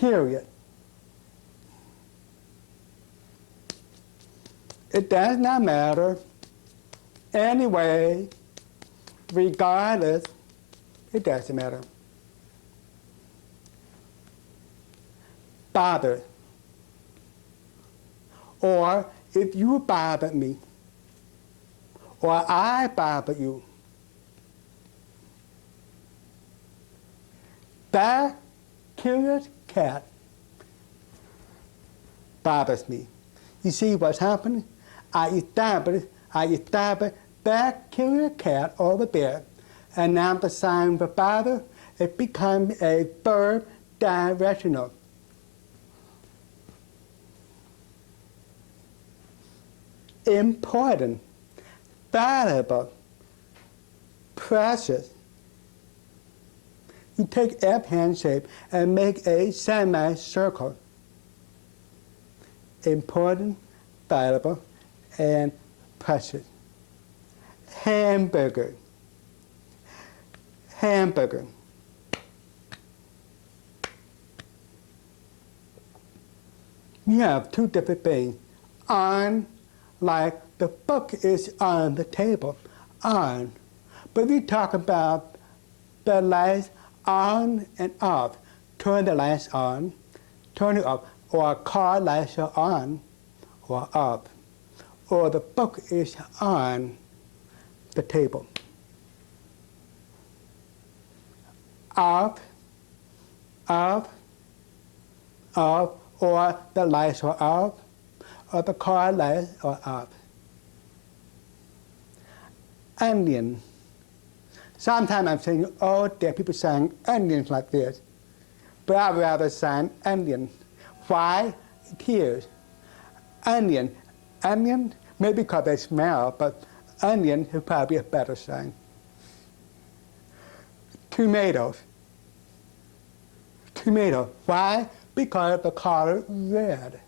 period. It does not matter anyway, regardless, it doesn't matter. Bother. Or if you bother me, or I bother you, that curious cat bothers me. You see what's happening? I established that curious cat over there, and now the sign for bother, it becomes a verb directional. Important, valuable, precious. You take F hand shape and make a semicircle. Important, valuable, and precious. Hamburger. Hamburger. We have two different things. On, like the book is on the table, on. But we talk about the lights on and off. Turn the lights on, turn it off, or car lights are on or off, or the book is on the table. Off, off, off, or the lights are off, or the car lights are off. Onion. Sometimes I'm saying, oh, there are people saying onions like this, but I'd rather say onion. Why? Here's onion. Onion, maybe because they smell, but onion is probably a better sign. Tomatoes. Tomato. Why? Because the color red.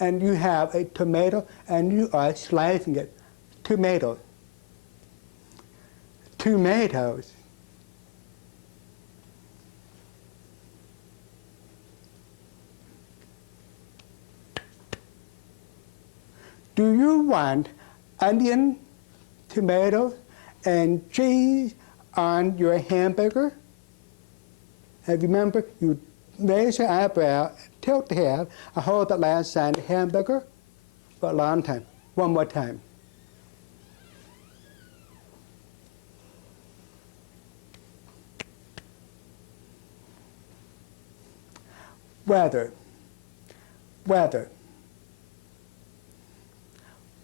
And you have a tomato and you are slicing it. Tomato. Tomatoes. Do you want onion, tomatoes, and cheese on your hamburger? And remember, you raise your eyebrow, tilt the head, and hold the last sign, hamburger, for a long time. One more time. Weather, weather,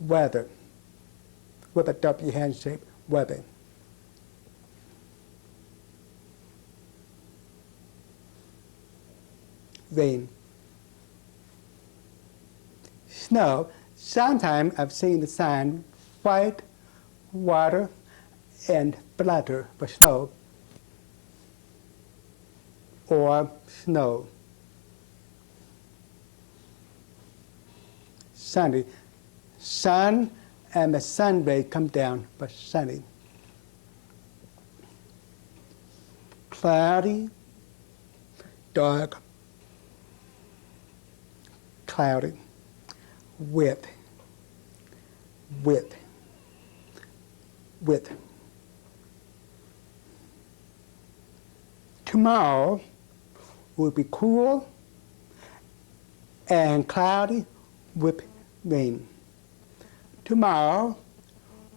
weather, with a W hand shape, weather. Rain. Snow. Sometimes I've seen the sign white, water, and bladder for snow, or snow. Sunny. Sun and the sun ray come down, but sunny. Cloudy, dark, cloudy, with, with, with. Tomorrow will be cool and cloudy with rain. Tomorrow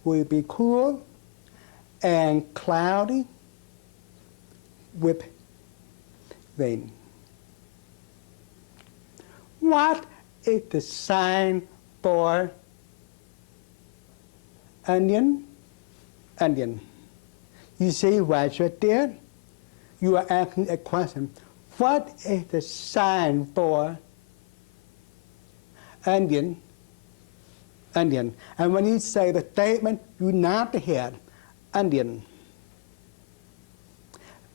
will be cool and cloudy with rain. What is the sign for onion? Onion. You see right there? You are asking a question. What is the sign for onion? Onion. And when you say the statement, you nod the head. Onion.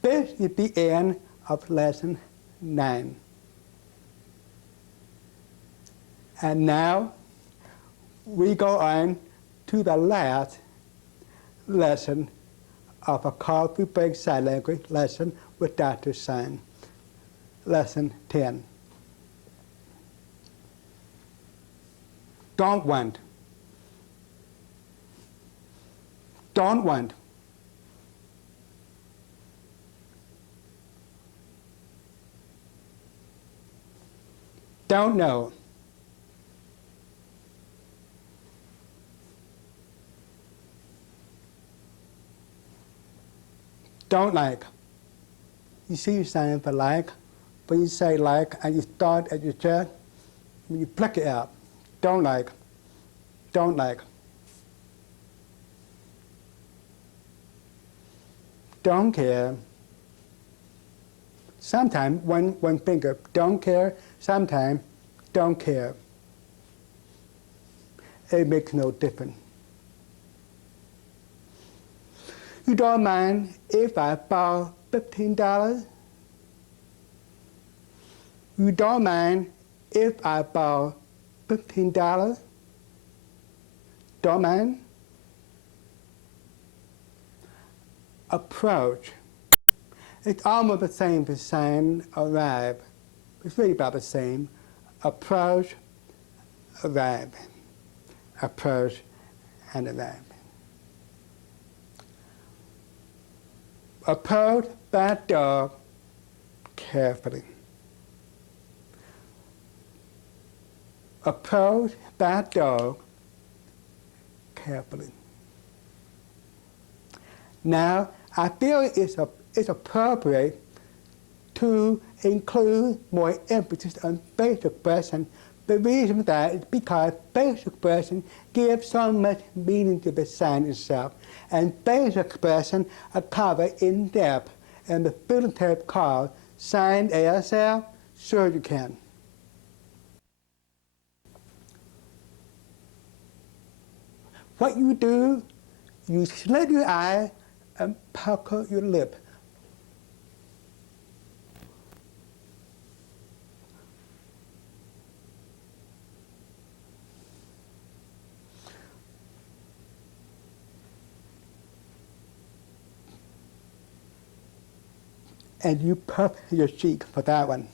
This is the end of lesson 9. And now we go on to the last lesson of a coffee break sign language lesson with Dr. Sign. less than 10. Don't want. Don't want. Don't know. Don't like. You see you're saying for like, when you say like and you start at your chest, you pluck it out. Don't like. Don't like. Don't care. Sometimes one finger, don't care. Sometimes don't care. It makes no difference. You don't mind if I borrow $15? You don't mind if I borrow $15? Don't mind? Approach. It's almost the same as saying arrive. It's really about the same. Approach, arrive. Approach and arrive. Approach that dog carefully. Approach that dog carefully. Now, I feel it's appropriate to include more emphasis on facial expression. The reason for that is because facial expression gives so much meaning to the sign itself. And facial expression are covered in depth in the film tape called Sign ASL, Sure You Can. What you do, you slit your eye and pucker your lip. And you puff your cheek for that one.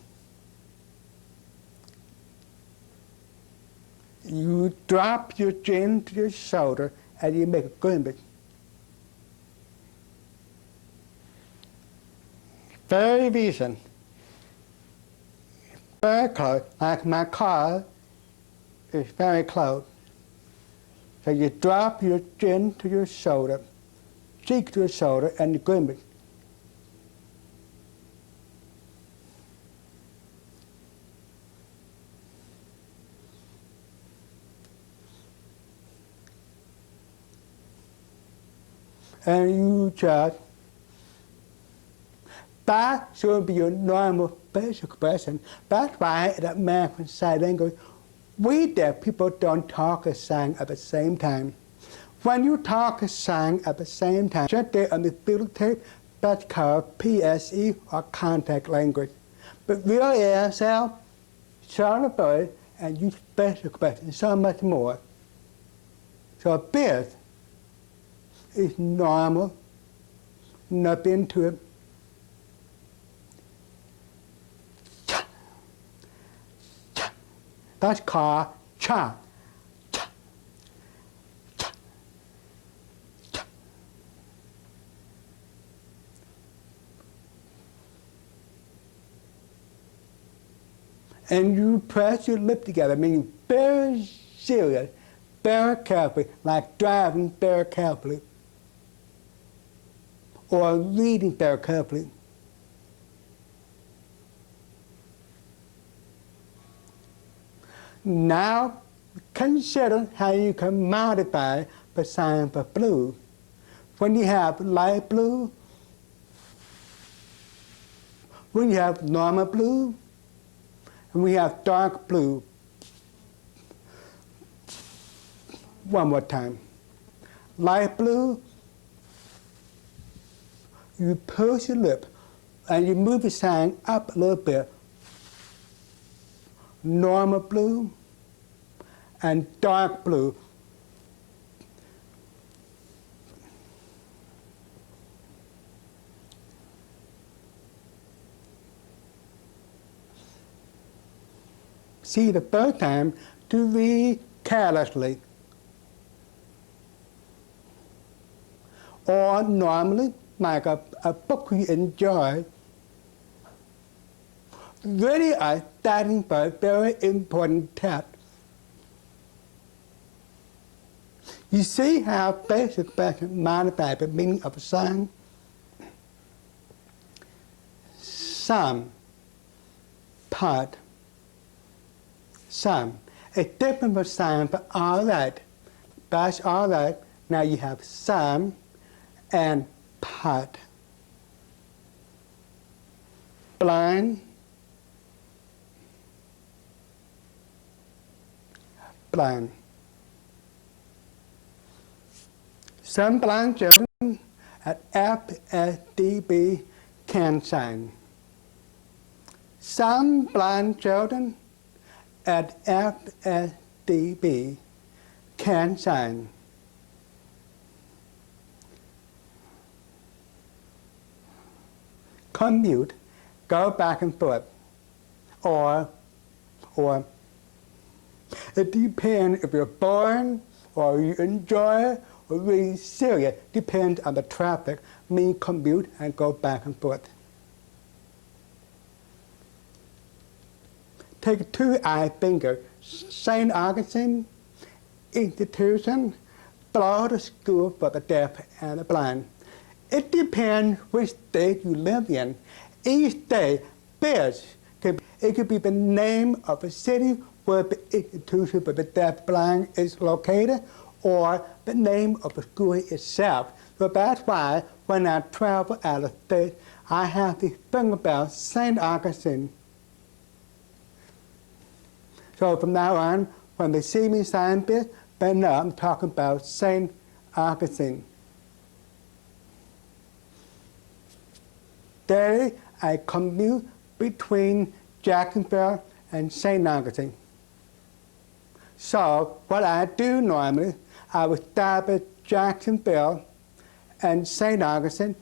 You drop your chin to your shoulder and you make a grimace. Very recent. Very close, like my car is very close. So you drop your chin to your shoulder, cheek to your shoulder, and you grimace. And you just, that should be your normal facial expression. That's why in American Sign Language, we deaf people don't talk and sing at the same time. When you talk and sing at the same time, just there on the film tape, that's called PSE or contact language. But real ASL, short of bird, and use facial expression so much more. So this is normal, nothing to it. That's called cha. Cha. Cha. Cha. And you press your lip together, meaning very serious, very carefully, like driving very carefully, or reading very carefully. Now, consider how you can modify the sign for blue. When you have light blue, when you have normal blue, and we have dark blue. One more time. Light blue, you push your lip, and you move the sign up a little bit. Normal blue and dark blue. see the first time to read carelessly. Or normally, like a book you enjoy, really are starting for a very important test. You see how basic expression modify the meaning of a sign? Some, part, some. A different sign for all right. That's all right. Now you have some and part. Blind, blind. Some blind children at FSDB can sign. Some blind children at FSDB can sign. Commute, go back and forth. Or it depends if you're born or you enjoy or really serious. Depends on the traffic. Mean commute and go back and forth. Take two eye finger. St. Augustine Institution, Florida School for the Deaf and the Blind. It depends which state you live in. Each state, it could be the name of the city where the institution for the deaf blind is located, or the name of the school itself. So that's why when I travel out of state, I have to think about St. Augustine. So from now on, when they see me sign this, they know I'm talking about St. Augustine. Daily, I commute between Jacksonville and St. Augustine. So what I do normally, I would stop at Jacksonville and St. Augustine.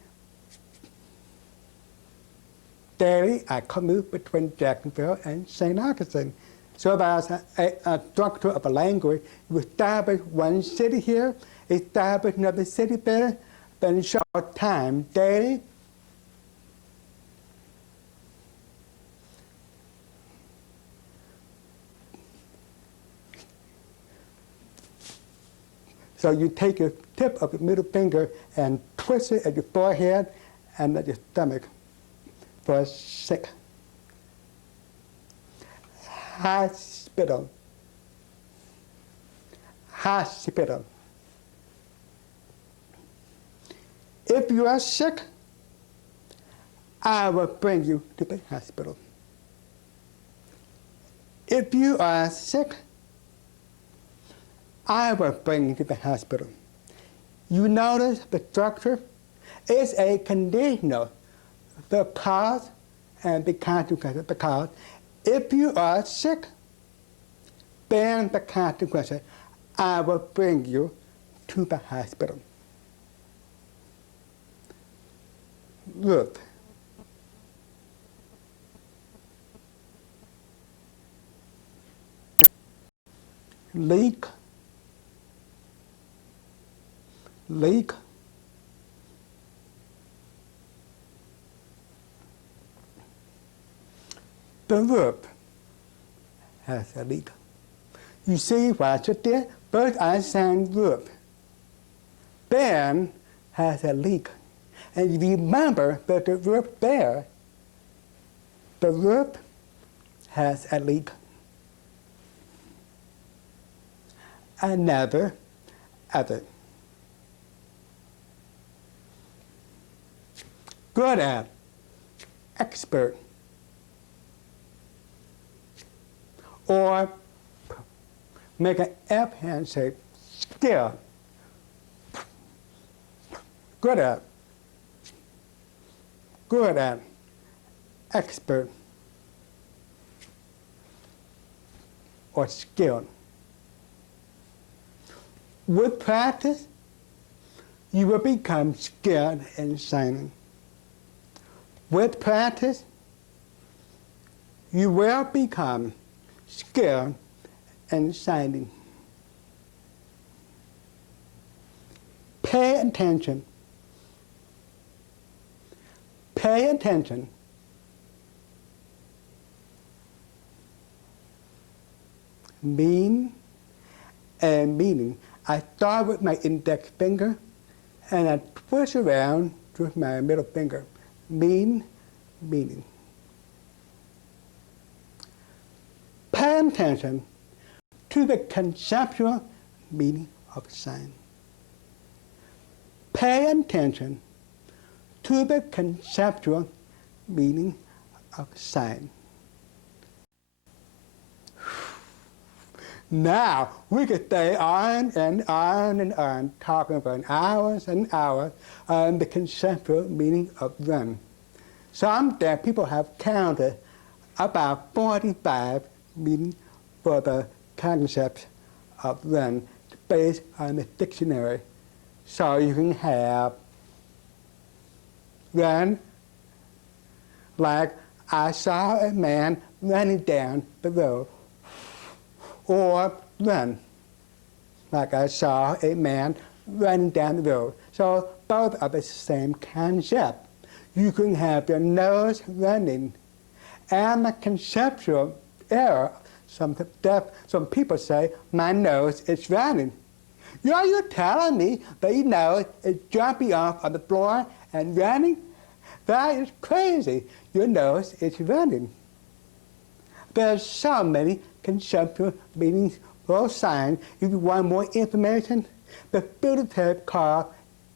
Daily, I commute between Jacksonville and St. Augustine. So that's a structure of a language. You establish one city here, establish another city there, then short time, daily. So you take your tip of your middle finger and twist it at your forehead and at your stomach for sick. Hospital. Hospital. If you are sick, I will bring you to the hospital. If you are sick, I will bring you to the hospital. You notice the structure is a conditional. The cause and the consequence of the cause. If you are sick, then the consequence, I will bring you to the hospital. Look. Leak. Leak. The verb has a leak. You see what I did? First I sang verb. Then has a leak. And remember that the verb there, the verb has a leak. Another, other. Good at, expert. Or make an F hand shape, skill. Good at, expert, or skilled. With practice, you will become skilled in signing. With practice, you will become skill in signing. Pay attention. Pay attention. Mean and meaning. I start with my index finger and I twist around with my middle finger. Mean, meaning. Pay attention to the conceptual meaning of a sign. Pay attention to the conceptual meaning of a sign. Now, we could stay on and on and on, talking for hours and hours on the conceptual meaning of run. Some people have counted about 45 meanings for the concept of run based on the dictionary. So you can have run, like I saw a man running down the road. Or run, like I saw a man running down the road. So both are the same concept. You can have your nose running, and the conceptual error. Some people say, my nose is running. Are you telling me that your nose is jumping off on the floor and running? That is crazy. Your nose is running. There's so many conceptual meanings for signs. If you want more information, the filter tape called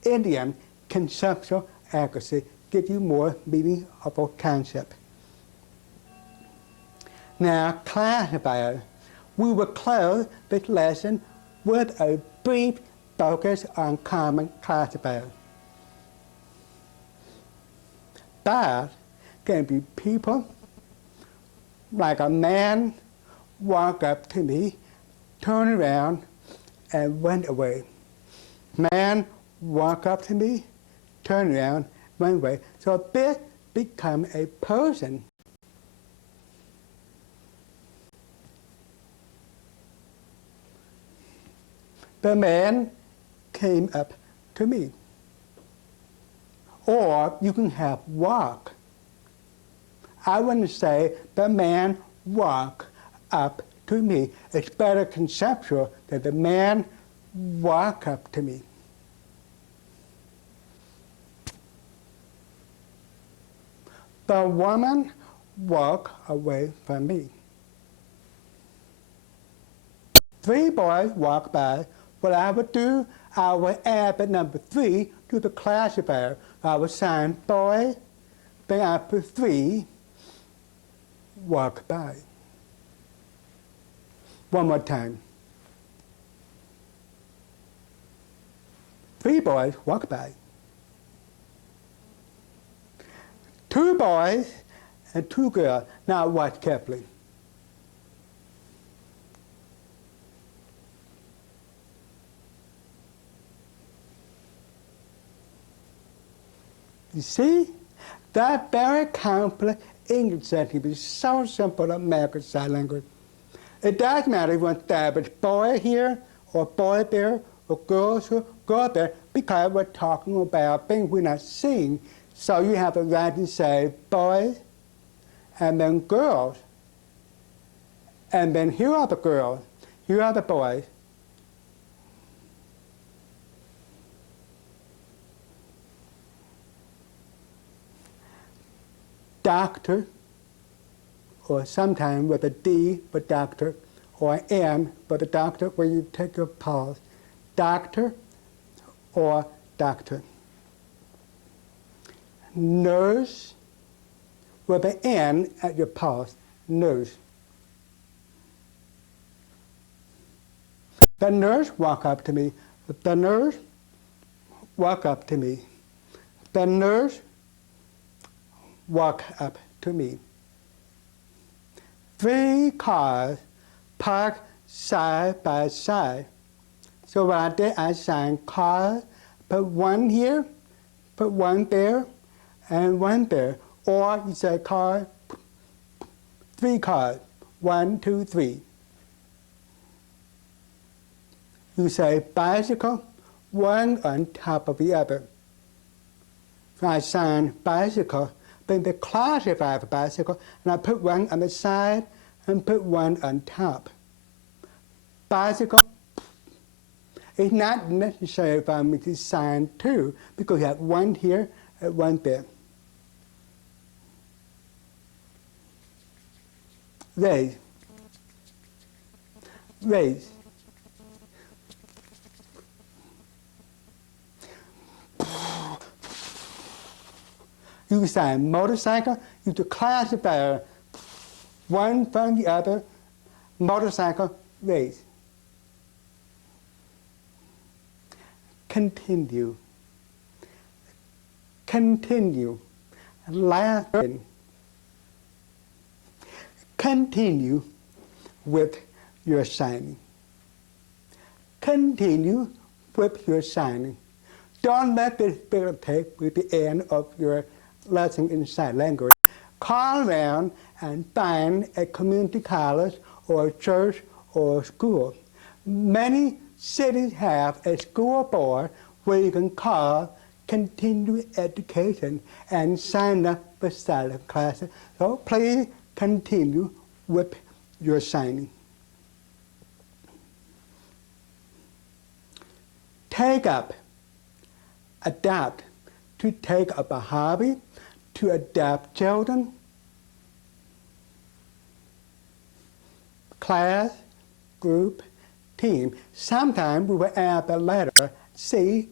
Indian Conceptual Accuracy gives you more meaning of a concept. Now, classifiers. We will close this lesson with a brief focus on common classifiers. That can be people, like a man walked up to me, turned around, and went away. Man walked up to me, turned around, went away. So this becomes a person. The man came up to me. Or you can have walk. I wouldn't say the man walked up to me. It's better conceptual that the man walked up to me. The woman walked away from me. 3 boys walked by. What I would do, I would add the number 3 to the classifier. I would sign boy, then I put 3, walk by. One more time. 3 boys walk by. 2 boys and 2 girls. Now watch carefully. You see? That very complex English sentence is so simple in American Sign Language. It doesn't matter if you want to establish boy here, or boy there, or girls here, girl there, because we're talking about things we're not seeing. So you have the right to say boys, and then girls. And then here are the girls, here are the boys. Doctor, or sometimes with a D for doctor, or M for the doctor where you take your pulse. Doctor or doctor. Nurse with an N at your pulse, nurse. The nurse walked up to me. The nurse walked up to me. The nurse walked up to me. 3 cars parked side by side. So what I did, I signed car, put 1 here, put 1 there, and 1 there. Or you say car, 3 cars, 1, 2, 3. You say bicycle, one on top of the other. I sign bicycle, then the classifier for bicycle, and I put one on the side and put one on top. Bicycle. It's not necessary for me to sign two, because you have one here and one there. Raise. Raise. You sign motorcycle, you do classifier, one from the other, motorcycle, raise. Continue. Continue. Laughing. Continue with your signing. Continue with your signing. Don't let this take with the end of your lesson in sign language. Call around and find a community college or a church or a school. Many cities have a school board where you can call continuing education and sign up for silent classes. So please continue with your signing. Take up, adopt, to take up a hobby, to adopt children, class, group, team. Sometimes we will add the letter C